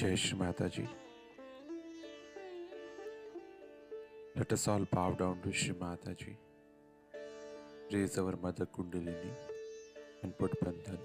Jai Shri Mataji. Let us all bow down to Shri Mataji. Raise our Mother Kundalini and put Bandhan.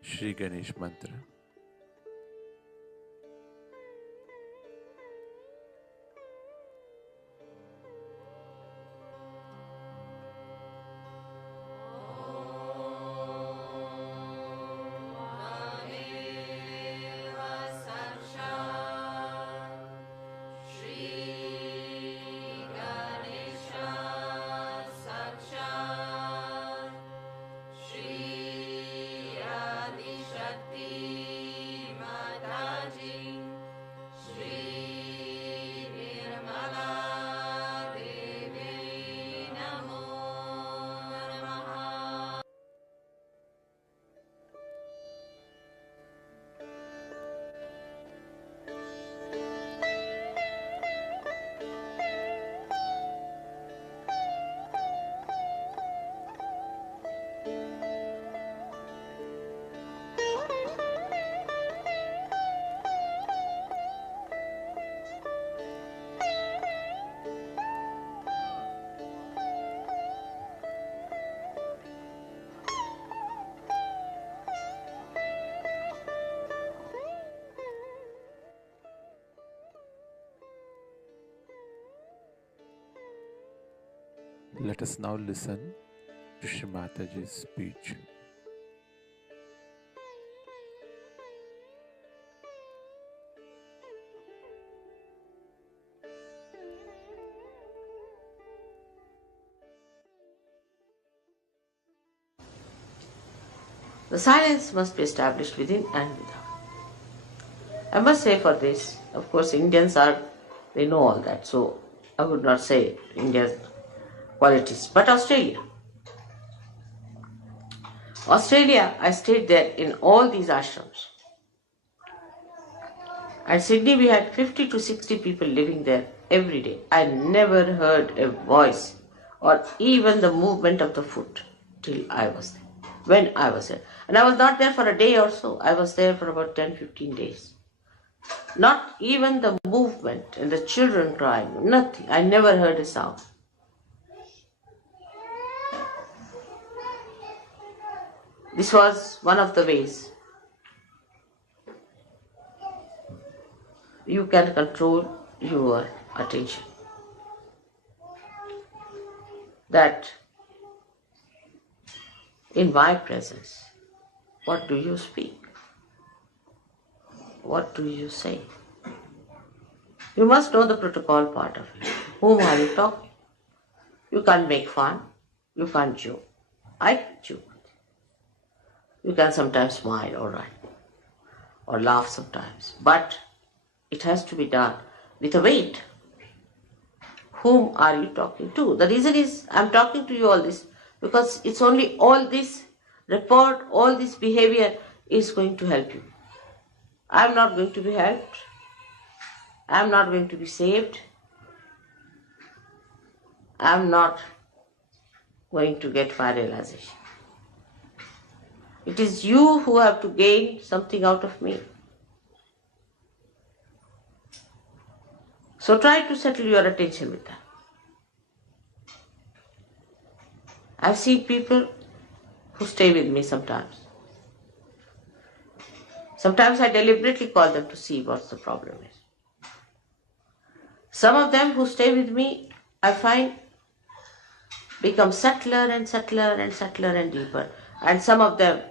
Shri Ganesh Mantra. Let us now listen to Shri Mataji's speech. The silence must be established within and without. I must say for this, of course Indians they know all that, so I would not say India's qualities, but Australia, I stayed there in all these ashrams. At Sydney we had 50 to 60 people living there every day. I never heard a voice or even the movement of the foot till I was there, when I was there. And I was not there for a day or so, I was there for about 10-15 days. Not even the movement and the children crying, nothing. I never heard a sound. This was one of the ways you can control your attention. That in my presence, what do you speak? What do you say? You must know the protocol part of it. Whom are you talking? You can't make fun. You can't joke. I can joke. You can sometimes smile, all right, or laugh sometimes, but it has to be done with a weight. Whom are you talking to? The reason is I'm talking to you all this because it's only all this report all this behavior is going to help you. I'm not going to be helped. I'm not going to be saved. I'm not going to get my realization. It is you who have to gain something out of me. So try to settle your attention with that. I've seen people who stay with me sometimes. Sometimes I deliberately call them to see what the problem is. Some of them who stay with me, I find, become subtler and subtler and subtler and deeper. And some of them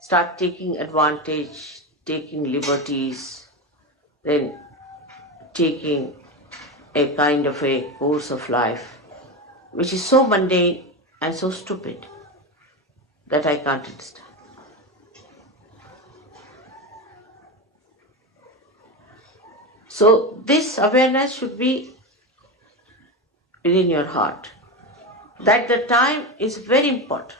start taking advantage, taking liberties, then taking a kind of a course of life which is so mundane and so stupid that I can't understand. So this awareness should be within your heart, that the time is very important.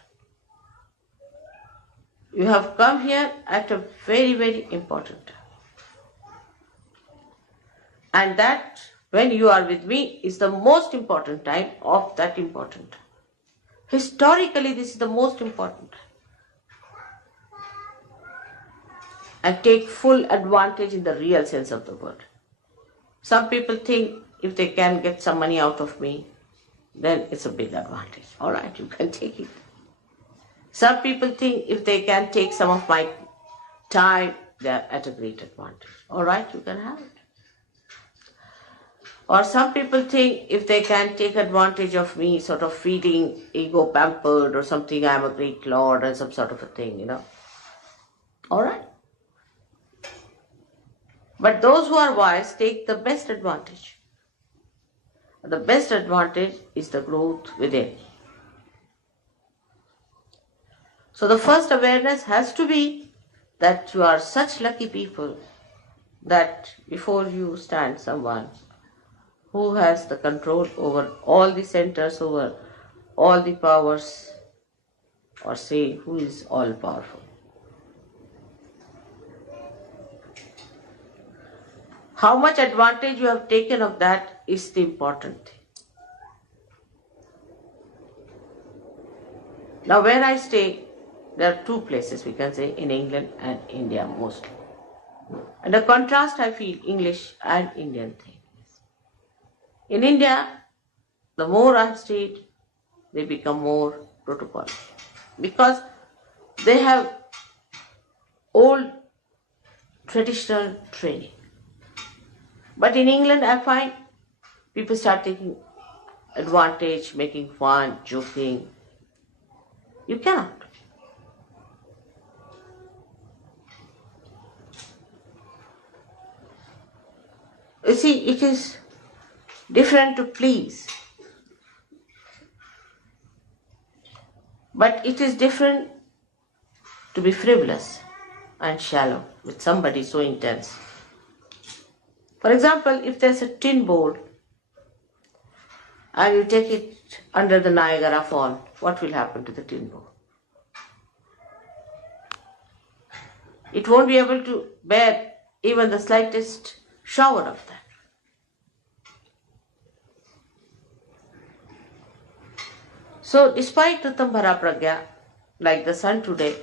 You have come here at a very, very important time. And that when you are with me is the most important time of that important time. Historically, this is the most important time. And take full advantage in the real sense of the word. Some people think if they can get some money out of me, then it's a big advantage. All right, you can take it. Some people think if they can take some of my time, they are at a great advantage. All right, you can have it. Or some people think if they can take advantage of me, sort of feeling ego pampered or something, I'm a great lord and some sort of a thing, you know. All right. But those who are wise take the best advantage. The best advantage is the growth within. So the first awareness has to be that you are such lucky people that before you stand someone who has the control over all the centers, over all the powers, or say who is all powerful. How much advantage you have taken of that is the important thing. Now where I stay, there are two places we can say in England and India mostly. And the contrast I feel English and Indian thing. In India, the more I have stayed, they become more protocol. Because they have old traditional training. But in England, I find people start taking advantage, making fun, joking. You cannot. You see, it is different to please. But it is different to be frivolous and shallow with somebody so intense. For example, if there's a tin bowl and you take it under the Niagara Fall, what will happen to the tin bowl? It won't be able to bear even the slightest shower of that. So despite Utambhara Pragya, like the sun today,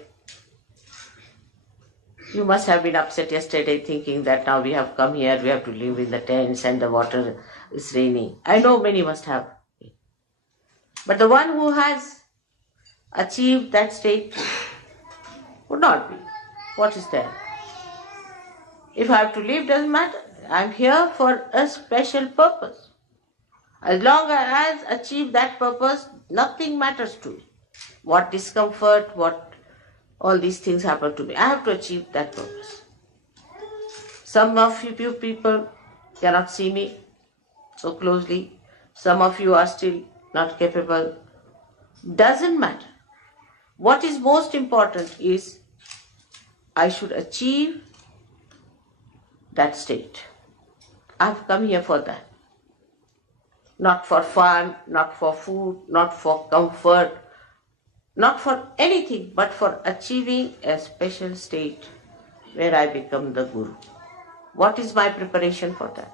you must have been upset yesterday thinking that now we have come here, we have to live in the tents and the water is raining. I know many must have. But the one who has achieved that state would not be. What is there? If I have to live, doesn't matter. I am here for a special purpose. As long as I have achieved that purpose, nothing matters to me. What discomfort, what all these things happen to me. I have to achieve that purpose. Some of you people cannot see me so closely. Some of you are still not capable. Doesn't matter. What is most important is I should achieve that state. I have come here for that. Not for fun, not for food, not for comfort, not for anything, but for achieving a special state where I become the Guru. What is my preparation for that?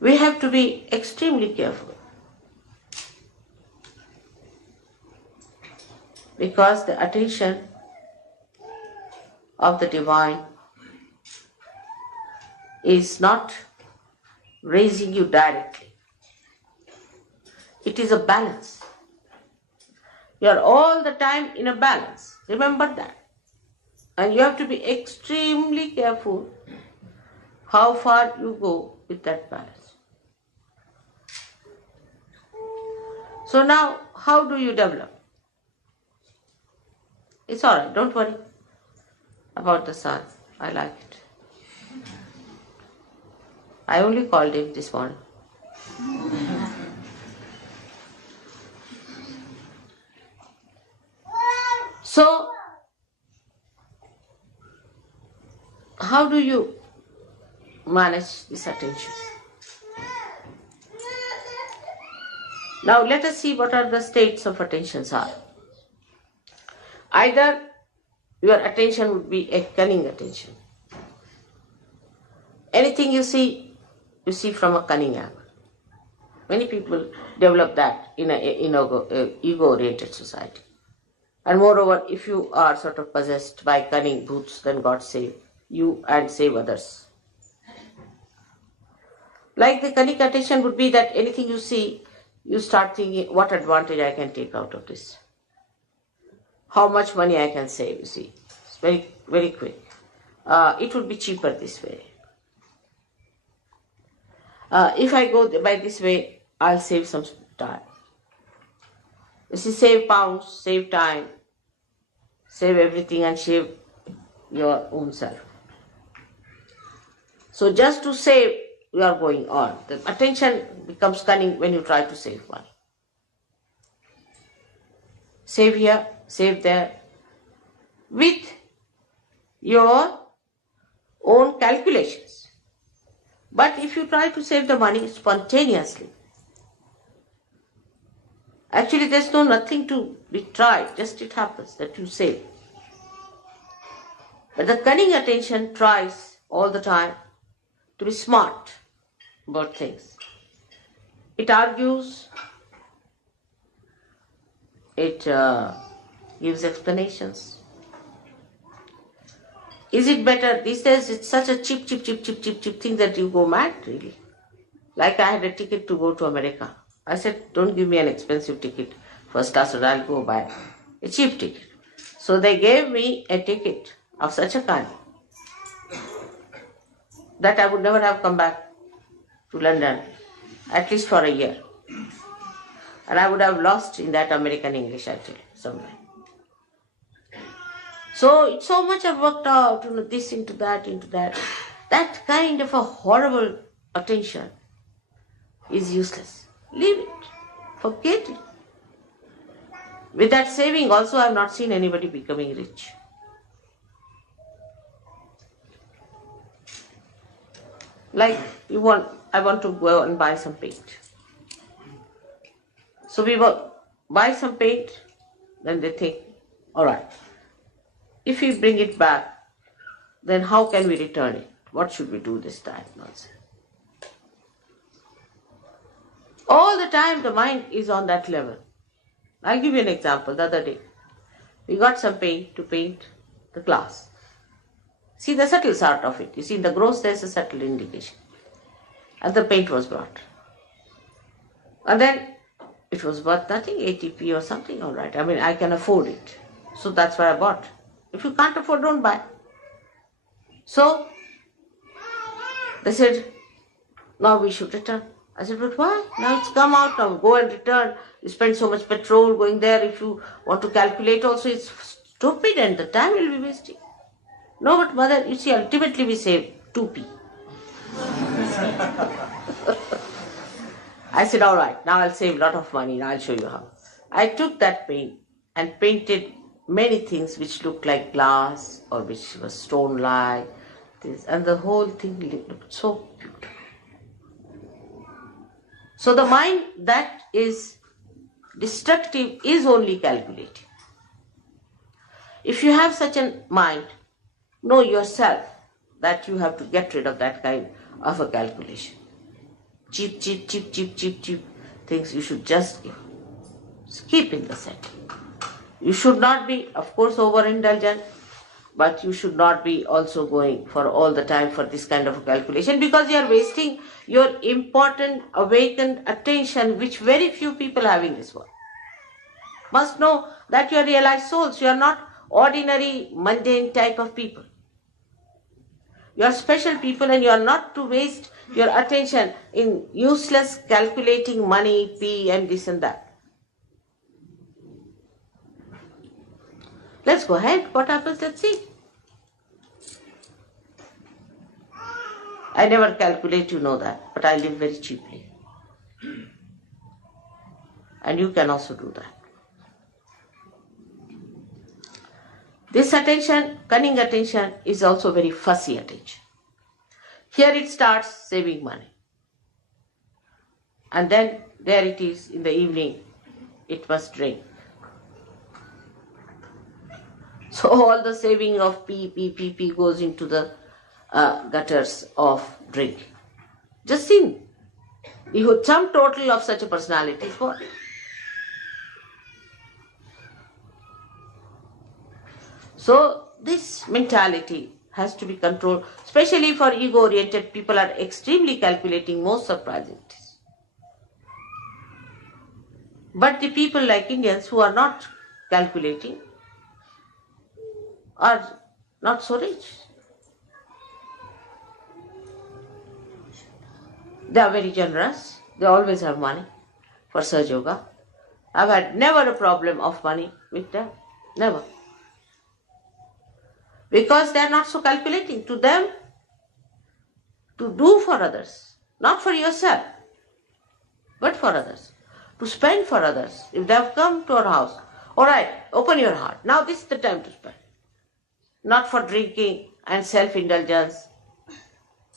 We have to be extremely careful, because the attention of the divine is not raising you directly. It is a balance. You are all the time in a balance. Remember that. And you have to be extremely careful how far you go with that balance. So now, how do you develop? It's all right, don't worry about the sun. I like it. I only called him this morning. So, how do you manage this attention? Now let us see what are the states of attentions are. Either your attention would be a cunning attention. Anything you see from a cunning angle. Many people develop that in an ego-oriented society. And moreover, if you are sort of possessed by cunning bhoots, then God save you and save others. Like the cunning attention would be that anything you see, you start thinking, what advantage I can take out of this? How much money I can save, you see. It's very, very quick. It would be cheaper this way. If I go by this way, I'll save some time. You see, save pounds, save time, save everything and save your own self. So just to save, you are going on. The attention becomes cunning when you try to save money. Save here, save there, with your own calculations. But if you try to save the money spontaneously, actually there's nothing to be tried, just it happens that you save. But the cunning attention tries all the time to be smart about things. It argues, it gives explanations. Is it better? These days it's such a cheap thing that you go mad, really. Like I had a ticket to go to America. I said, don't give me an expensive ticket, first class, or I'll go buy a cheap ticket. So they gave me a ticket of such a kind that I would never have come back to London, at least for a year. And I would have lost in that American English, I tell you, somewhere. So it's so much I've worked out, this into that. That kind of a horrible attention is useless. Leave it. Forget it. With that saving also, I have not seen anybody becoming rich. Like I want to go and buy some paint. So we buy some paint, then they think, all right, if we bring it back, then how can we return it? What should we do this time? Nonsense. All the time the mind is on that level. I'll give you an example. The other day, we got some paint to paint the glass. See the subtle sort of it. You see, in the gross there's a subtle indication. And the paint was brought. And then it was worth nothing, 80p or something, all right. I mean, I can afford it. So that's why I bought. If you can't afford, don't buy. So they said, now we should return. I said, but why? Now it's come out, now go and return. You spend so much petrol going there. If you want to calculate also, it's stupid and the time will be wasting. No, but mother, you see, ultimately we save 2p. I said, all right, now I'll save a lot of money. Now I'll show you how. I took that paint and painted many things which looked like glass or which was stone-like. And the whole thing looked so beautiful. So the mind that is destructive is only calculating. If you have such a mind, know yourself that you have to get rid of that kind of a calculation. Cheap things you should just keep in the center. You should not be, of course, overindulgent, but you should not be also going for all the time for this kind of a calculation, because you are wasting your important awakened attention, which very few people have in this world. Must know that you are realized souls. You are not ordinary, mundane type of people. You are special people, and you are not to waste your attention in useless calculating money, P and this and that. Let's go ahead. What happens? Let's see. I never calculate, you know that, but I live very cheaply. And you can also do that. This attention, cunning attention, is also very fussy attention. Here it starts saving money. And then there it is in the evening, it must drink. So all the saving of P goes into the gutters of drink. Just think, the sum total of such a personality is what? So this mentality has to be controlled, especially for ego-oriented people are extremely calculating, most surprising. But the people like Indians who are not calculating are not so rich. They are very generous. They always have money for Sahaja Yoga. I've had never a problem of money with them. Never. Because they are not so calculating. To them, to do for others, not for yourself, but for others. To spend for others. If they have come to our house, all right, open your heart. Now this is the time to spend. Not for drinking and self-indulgence,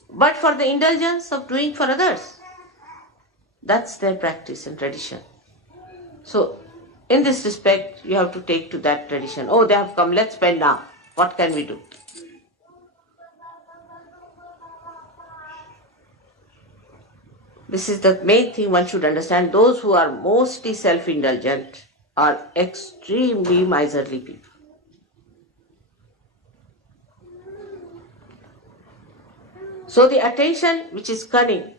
but for the indulgence of doing for others. That's their practice and tradition. So, in this respect, you have to take to that tradition. Oh, they have come, let's spend now. What can we do? This is the main thing one should understand. Those who are mostly self-indulgent are extremely miserly people. So the attention which is cunning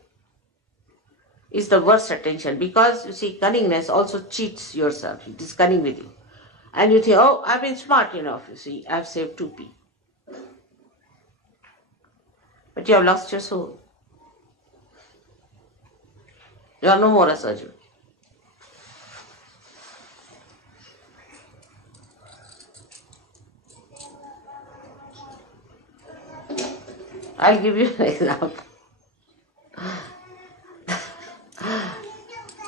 is the worst attention, because you see, cunningness also cheats yourself. It is cunning with you. And you think, oh, I've been smart enough, you see, I've saved 2p. But you have lost your soul. You are no more a Sahaja Yogi. I'll give you an example.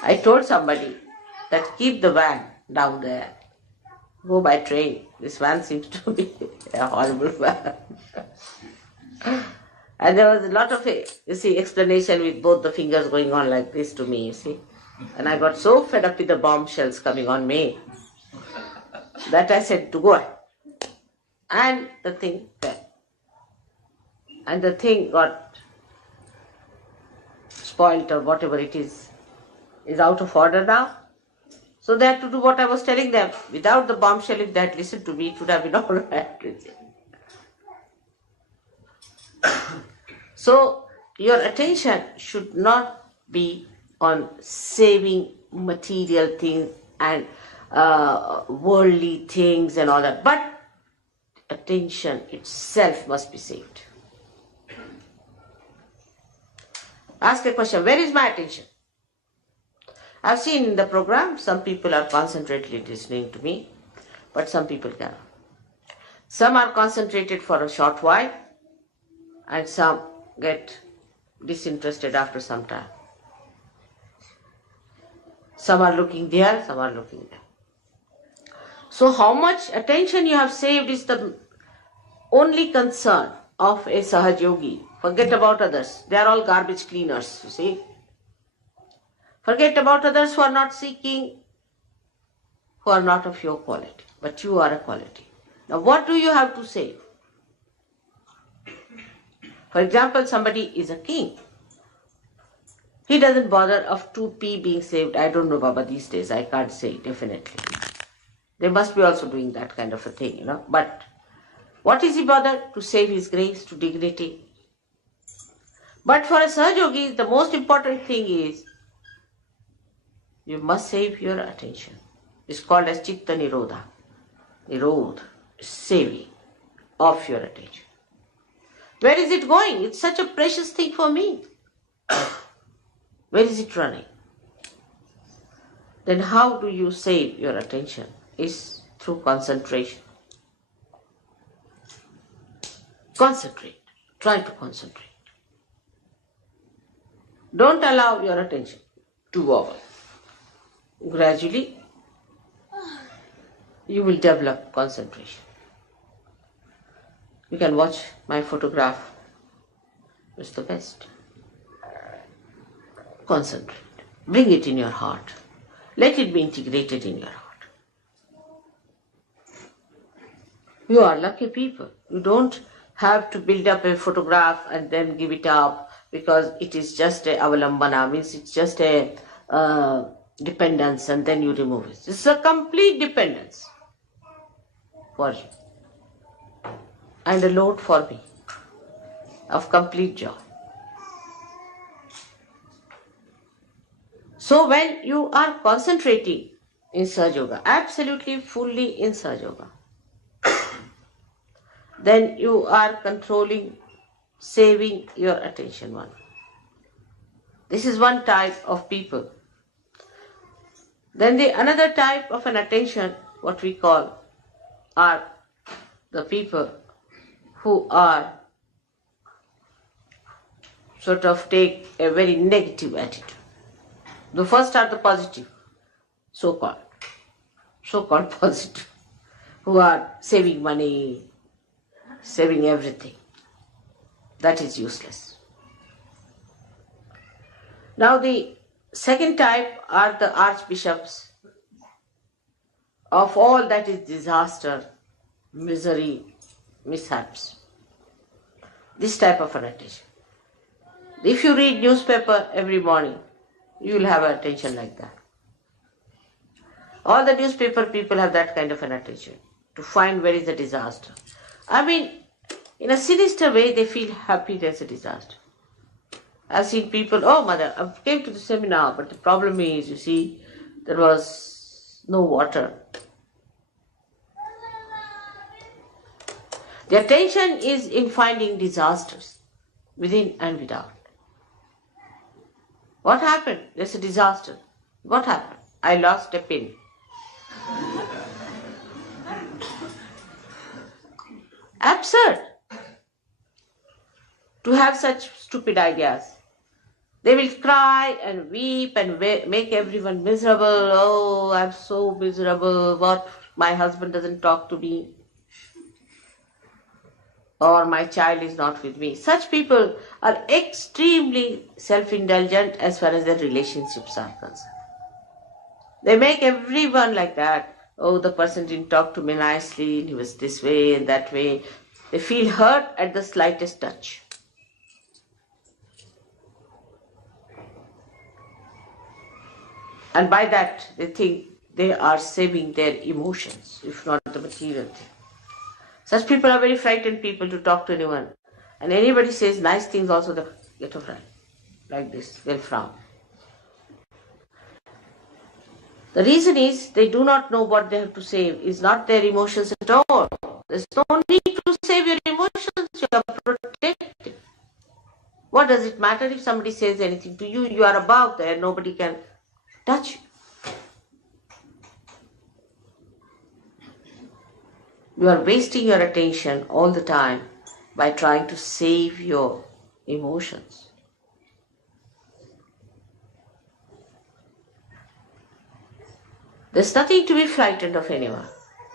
I told somebody that keep the van down there. Go by train. This van seems to be a horrible van. And there was a lot of, explanation with both the fingers going on like this to me, you see. And I got so fed up with the bombshells coming on me that I said to go ahead. And the thing fell. And the thing got spoilt or whatever it is out of order now. So they had to do what I was telling them. Without the bombshell, if they had listened to me, it would have been all right. So your attention should not be on saving material things and worldly things and all that, but attention itself must be saved. Ask a question, where is my attention? I've seen in the program, some people are concentratedly listening to me, but some people cannot. Some are concentrated for a short while, and some get disinterested after some time. Some are looking there, some are looking there. So how much attention you have saved is the only concern of a Sahaja Yogi. Forget about others. They are all garbage cleaners, you see. Forget about others who are not seeking, who are not of your quality, but you are a quality. Now what do you have to save? For example, somebody is a king. He doesn't bother of 2p being saved. I don't know, Baba, these days. I can't say, definitely. They must be also doing that kind of a thing, But what is he bothered? To save his grace, to dignity. But for a Sahaja, the most important thing is you must save your attention. It's called as Chitta Nirodha. Nirodha, saving of your attention. Where is it going? It's such a precious thing for me. Where is it running? Then how do you save your attention? Is through concentration. Concentrate. Try to concentrate. Don't allow your attention to wobble. Gradually, you will develop concentration. You can watch my photograph. It's the best. Concentrate. Bring it in your heart. Let it be integrated in your heart. You are lucky people. You don't have to build up a photograph and then give it up because it is just a avalambana, means it's just a dependence, and then you remove it. It's a complete dependence for you and a load for me of complete joy. So when you are concentrating in Sahaja Yoga, absolutely fully in Sahaja Yoga, then you are controlling, saving your attention one. This is one type of people. Then the another type of an attention, what we call, are the people who are sort of take a very negative attitude. The first are the positive, so-called positive, who are saving money, saving everything. That is useless. Now the second type are the archbishops of all that is disaster, misery, mishaps. This type of an attention. If you read newspaper every morning, you will have attention like that. All the newspaper people have that kind of an attention, to find where is the disaster. I mean, in a sinister way, they feel happy there's a disaster. I've seen people, oh mother, I came to the seminar, but the problem is, you see, there was no water. The attention is in finding disasters, within and without. What happened? There's a disaster. What happened? I lost a pin. Absurd to have such stupid ideas. They will cry and weep and make everyone miserable. Oh, I'm so miserable. What? My husband doesn't talk to me. Or my child is not with me. Such people are extremely self-indulgent as far as their relationships are concerned. They make everyone like that. Oh, the person didn't talk to me nicely, he was this way and that way. They feel hurt at the slightest touch. And by that, they think they are saving their emotions, if not the material thing. Such people are very frightened people to talk to anyone. And anybody says nice things also, they get a fright. Like this, they'll frown. The reason is they do not know what they have to save. It's not their emotions at all. There's no need to save your emotions. You are protected. What does it matter if somebody says anything to you? You are above there. Nobody can touch you. You are wasting your attention all the time by trying to save your emotions. There's nothing to be frightened of anyone.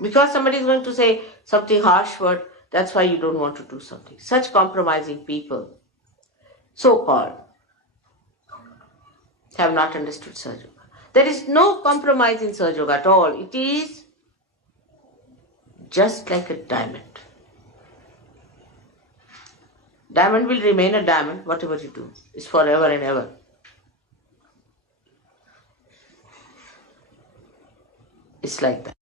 Because somebody is going to say something harsh word, that's why you don't want to do something. Such compromising people, so-called, have not understood Sahaja Yoga. There is no compromise in Sahaja Yoga at all. It is just like a diamond. Diamond will remain a diamond, whatever you do. It's forever and ever. It's like that.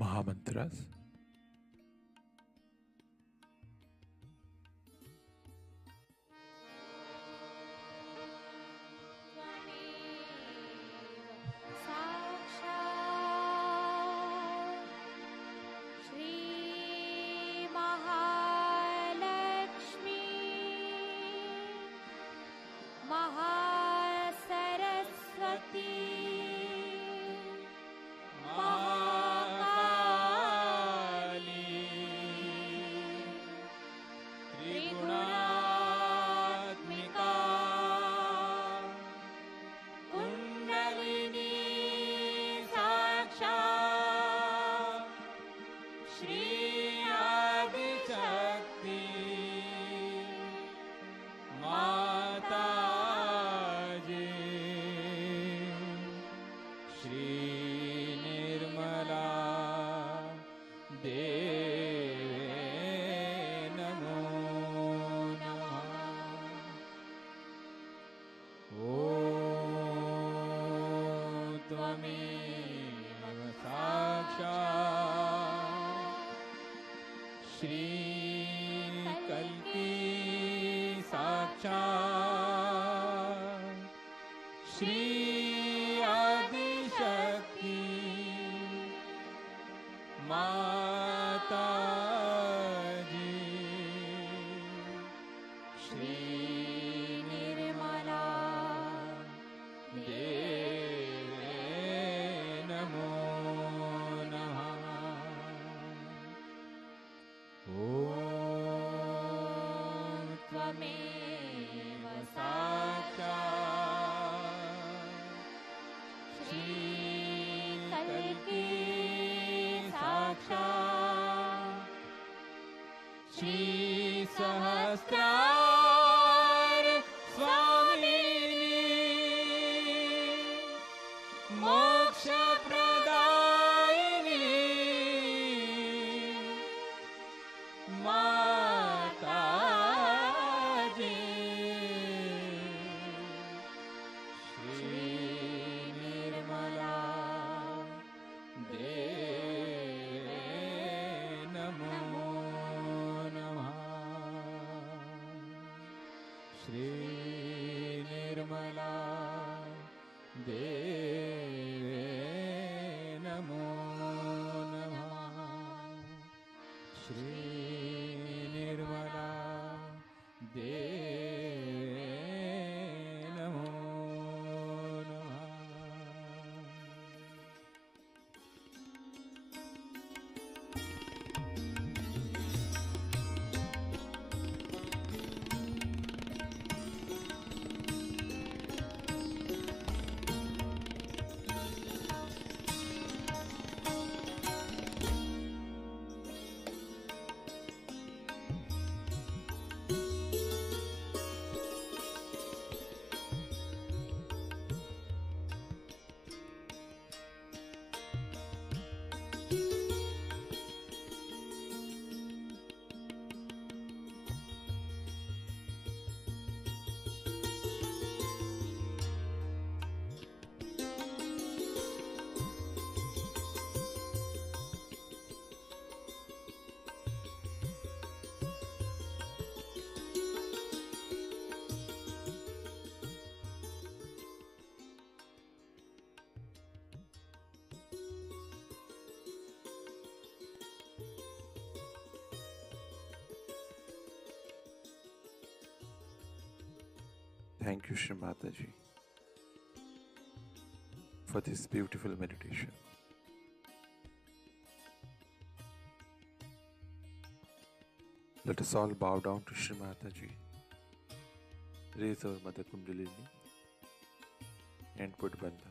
Mahamantras. Shri सहस्रार स्वामिनी मोक्ष प्रदायिनी माताजी श्री निर्मला देवी नमो नमः श्री निर्मला देवी नमो नमः श्री निर्मला देवी नमो नमः. Thank you, Shri Mataji, for this beautiful meditation. Let us all bow down to Shri Mataji, raise our Mother Kundalini, and put Bandhan.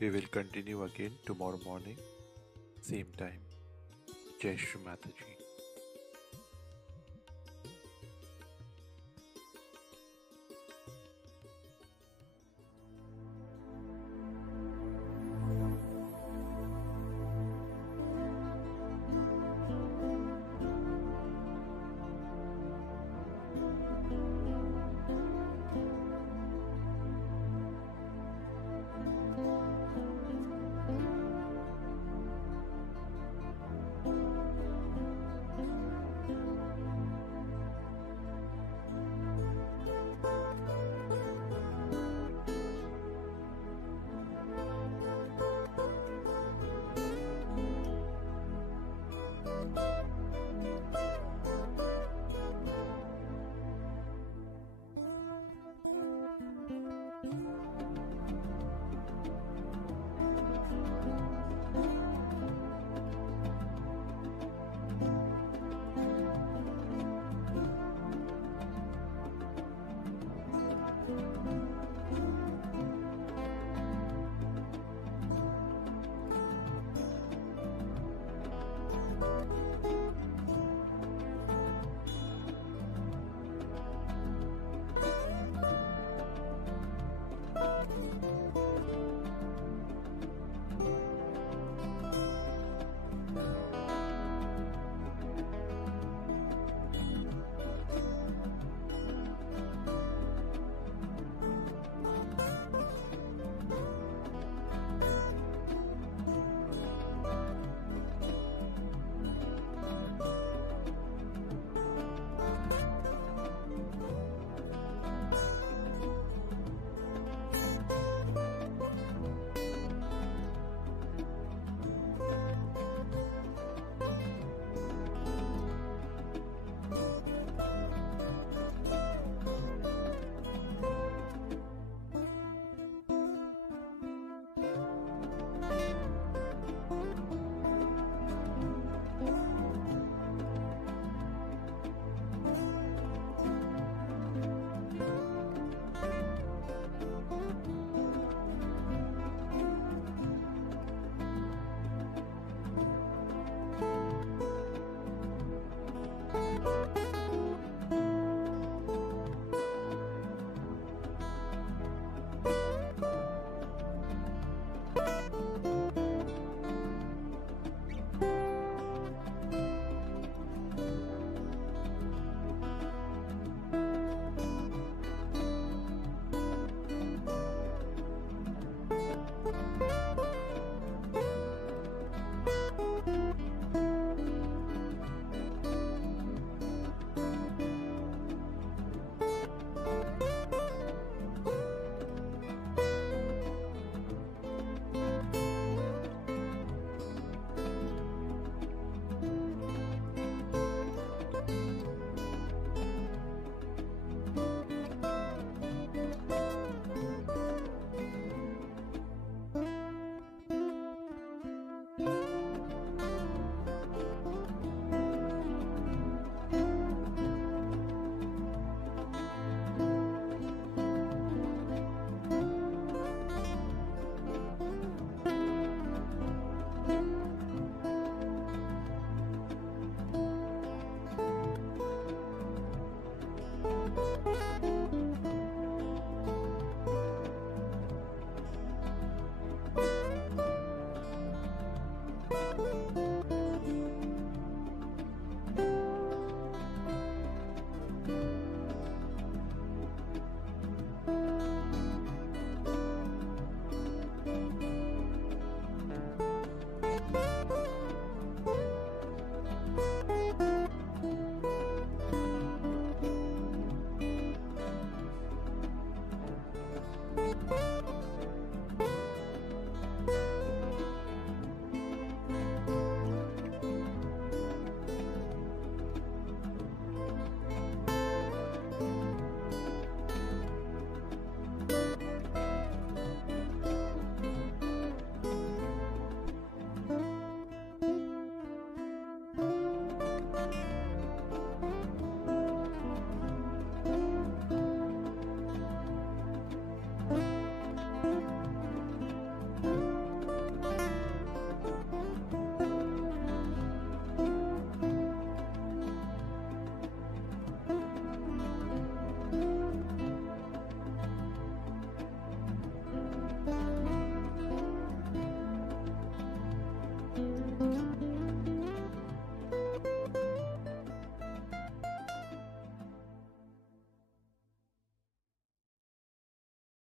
We will continue again tomorrow morning, same time. Jai Shri Mataji.